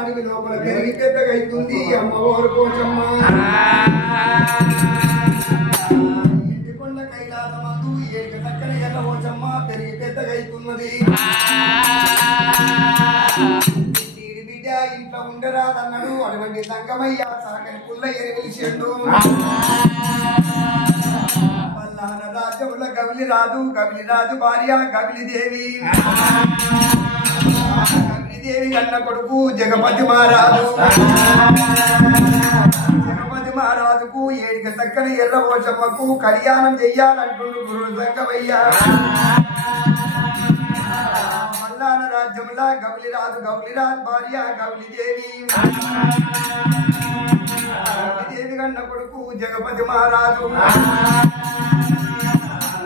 అడవి లోపల పెరిగి పెద్దగా అవుతుంది అమ్మవారు పోచమ్మ ఇంటి కొండ కైలాసమందు ఏక చక్కని ఎర్ర పోచమ్మ పెరిగి పెద్దగా అవుతున్నది. బిడ్డ ఇంట్లో ఉండరాదన్నాడు అటువంటి సంగమయ్య సాగని పుల్లయ్యని పిలిచిండు. పల్లాన రాజ్యముల గవిలి రాజు భార్య గవిలిదేవి దేవి కన్న కొడుకు జగపతి మహారాజుకు ఏడిక చక్కని ఎర్ర పోచమ్మకు కళ్యాణం చెయ్యాలంటుండు గురుడు సంగమయ్య. మల్లాన రాజ్యముల గౌలిరాజు భార్య గౌలిదేవి కన్న కొడుకు జగపతి మహారాజు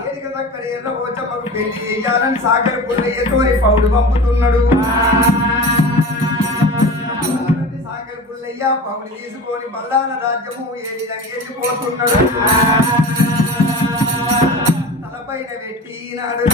ఏడిక చక్కని ఎర్ర పోచమ్మకు పెళ్లి చెయ్యాలని సాగర పుల్లయ్యతోని పౌడు పంపుతున్నాడు. పౌడి తీసుకొని మల్లాన రాజ్యము ఏ విధంగా వెళ్ళిపోతున్నాడు. తలపైన పెట్టినాడు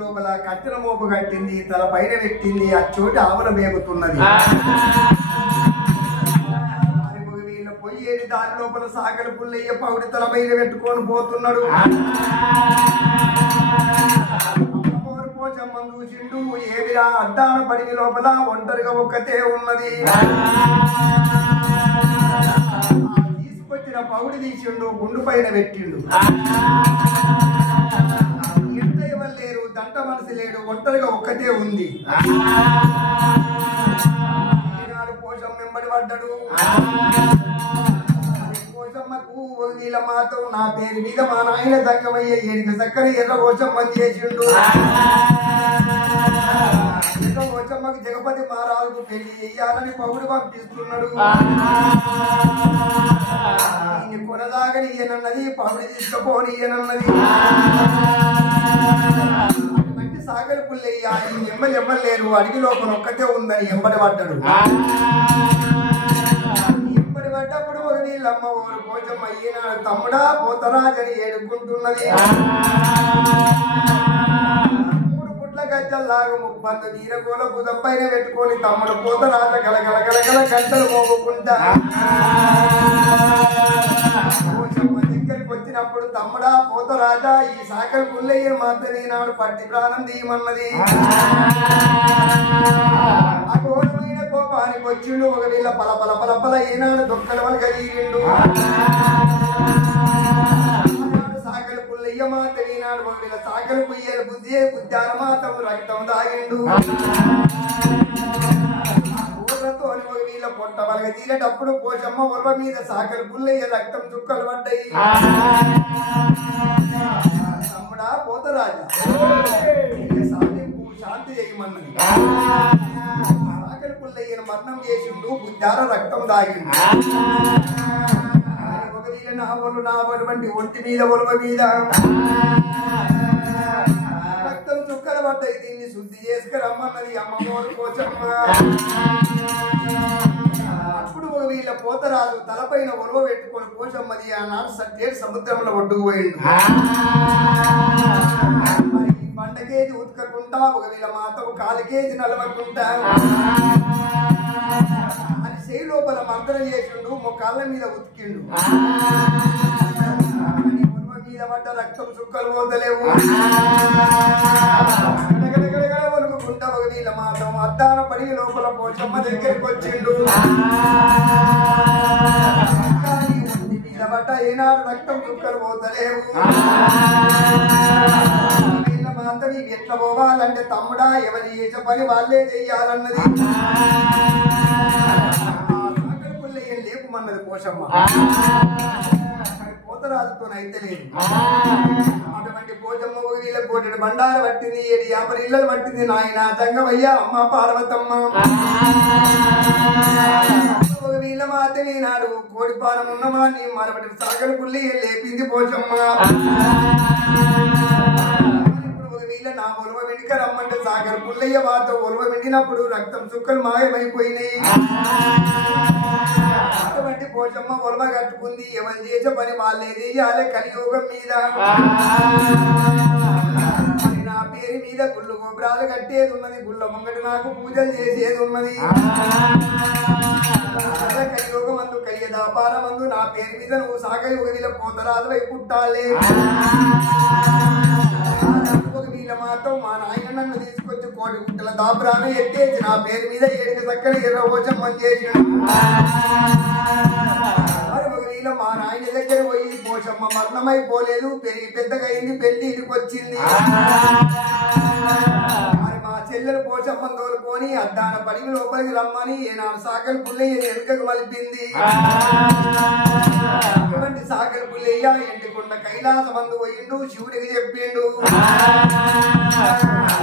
లోపల కట్టెల మోపు కట్టింది, తల పైన పెట్టింది, ఆ చోట ఆవుల మేపుతున్నది. వీళ్ళ పొయ్యేది దాని లోపల సాగర పుల్లయ్య పౌడి తల పైన పెట్టుకొని పోతున్నాడు. పోచమ్మను చూసిండు, ఏమిరా అద్దాన పడిని లోపల ఒంటరిగా ఒక్కతే ఉన్నది. తీసుకొచ్చిన పౌడి తీసిండు, గుండు పైన పెట్టిండు. లేరు, దంట మనసు లేడు, ఒంటరిగా ఒక్కటే ఉంది. పోషం వెంబడి పడ్డాడు. పోషమ్మకు వీళ్ళ మాతో నా పేరు మీద మా నాయన సంగమయ్య ఏడికి చక్కని ఎర్ర పోచమ్మని చేసిండు. ఎర్ర పోచమ్మకు జగపతి మహారాజుకు పెళ్లి చెయ్యాలని పౌడు పంపిస్తున్నాడు. కొనదాగని ఈయనన్నది, పౌడి తీసుకుపోని ఈయనన్నది. సాగర పుల్లయ్య ఎవ్వలేరు, అడిగి లోపల ఒక్కతే ఉందని ఎంబడి పడ్డాడు. ఎంబడి పడ్డప్పుడు వీళ్ళమ్మ ఊరు పోచమ్మ ఈయన తమ్ముడా పోతరాజని ఏడుకుంటున్నది. 3 పుట్ల గజ్జల్లాగా 30 వీరగోల బుధం పైన పెట్టుకొని తమ్ముడు పోతరాజ గలగల గలగల గంటలు మోగుకుంటా వచ్చినప్పుడు తమ్ముడా పోతరాజా ఈ సాగర పుల్లయ్య మాత్రం ఈనాడు పట్టి ప్రాణం తీయమన్నది. అఘోరమైన కోపానికి వచ్చిండు. ఒకవేళ పలపల పలపల ఈనాడు దొక్కల వల్ల కలిగిండు. సాగర పుల్లయ్య మాత్రం ఈనాడు ఒకవేళ సాగర పుయ్యల బుద్ధాన మాత్రం రక్తం తాగిండు. వీళ్ళ పొట్ట వలగ తీరేటప్పుడు పోచమ్మ ఒర్వ మీద సాగర పుల్లయ్య రక్తం చుక్కలు పడ్డాయి. తమ్ముడా పోతరాజా శాంతి చేయమన్నది. సాగర పుల్లయ్యను మరణం చేసిండు, బుద్ధార రక్తం తాగిండు. ఒక వీళ్ళ నా ఒటువంటి ఒంటి మీద ఒలవ మీద రక్తం చుక్కలు పడ్డాయి. దీన్ని శుద్ధి చేసుకురమ్మన్నది అమ్మమ్మోరు పోచమ్మ. అప్పుడు వీళ్ళ పోతరాజు తలపైన ఒలవ పెట్టుకొని పోచమ్మది ఆనాడు సట్టేడు సముద్రంలో ఒడ్డుకుపోయిండు. మరి బండకేది ఉతకకుండా ఒకవేళ మాతవు కాలికేది నలవకుండా అని చేయి లోపల మంత్రం చేసిండు, మొక్కాళ్ళ మీద ఉతికిండు. మీద పడ్డ రక్తం చుక్కలు పోతలేవు. పోచమ్మ దగ్గరికి వచ్చిండు బట్ట ఏనాడు రక్తం చుక్కలు పోతలేవు వీళ్ళ మాత్రం ఎట్లా పోవాలంటే తమ్ముడా ఎవరు చేసే పని వాళ్ళే చెయ్యాలన్నది పుల్లయ్య లేపుమన్నది పోషమ్మ పోతరాజుతోనైతే లేదు అటువంటి పోచమ్మ వీళ్ళ కోటి బండారు పట్టింది 750 ఇళ్ళలు పట్టింది నాయన జంగమయ్య అమ్మ పార్వతమ్మ వీళ్ళ మాత్రమే నాడు కోడిపానం ఉన్నమా నీ మరొకటి సాగల పుల్లి లేపింది పోచమ్మ ఇప్పుడు వీళ్ళ నా ఒలవ వెండిక రమ్మంటే సాగర పుల్లయ్య వాత ఒలవ వెండినప్పుడు రక్తం చుక్కలు మాయమైపోయినాయి అటువంటి పోచమ్మ ఒలవ కట్టుకుంది ఎవరు చేసే పని వాళ్ళే చేయాలి కలియోగం మీద నా పేరు మీద గుళ్ళు గోపురాలు కట్టేది ఉన్నది గుళ్ళ ముంగట నాకు పూజలు చేసేది ఉన్నది కలియోగమందు కలిగే దాపారమందు నా పేరు మీద నువ్వు సాగలి వీళ్ళ పోతరాజు వై పుట్టాలి వీళ్ళ మాత్రం మా నాయన నన్ను తీసుకొచ్చి 1,000 గుంటల దాపురాను ఎత్తేసి నా పేరు మీద 7 చక్కని ఎర్రపోచమ్మని చేసాడు వీళ్ళ మా నాయన దగ్గర పోయి పోషమ్మ మరణమైపోలేదు పెరిగి పెద్దగా అయింది పెళ్లి ఇంటికి వచ్చింది మా చెల్లెలు పోషమ్మని తోలుకొని అద్దాన పడికి లోపలికి రమ్మని ఏనాడు సాకలి పుల్లయ్య వెనుకకు మలిపింది అటువంటి సాకలి పుల్లయ్య ఎండికొండ కైలాసమందు పోయిండు శివుడికి చెప్పిండు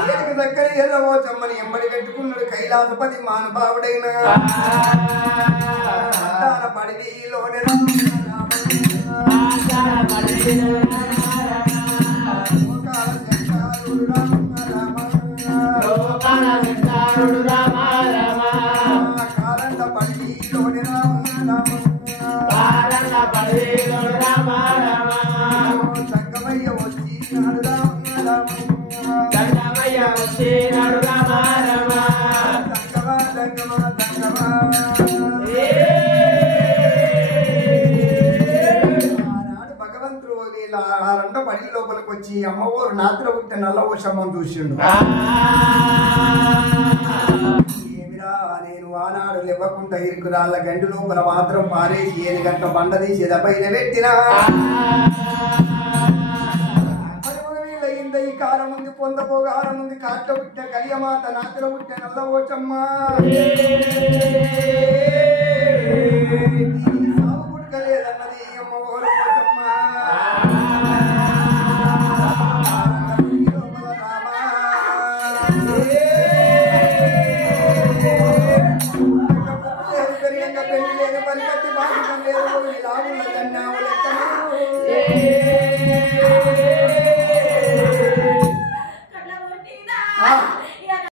ఏడికి దగ్గర ఎర్రపోచమ్మని ఎంబడి పెట్టుకున్నాడు కైలాసపతి మానభావుడైన అద్దాన పడిలోనే పడి లోపలికి వచ్చి అమ్మవారు నాతిలో పుట్టిన నల్ల ఓషమ్మని చూసిండు ఏమిరా నేను ఆనాడు లేవకుండా ఇరుకురాళ్ళ గంటి లోపల మాత్రం పారేసి 7 గంటల బండ తీసి పైన పెట్టినా ఈ కాలం ఉంది పొందపోగారం ఉంది కాట్లో పుట్టిన కలియమాత నాతిలో పుట్టిన నల్ల ఓషమ్మ సాగు పుట్టలేదన్నది అమ్మవారు ఓషమ్మ పెళ్లి లేదు పరిగెత్తి బాధ్యత లేదు లాభుల కన్నా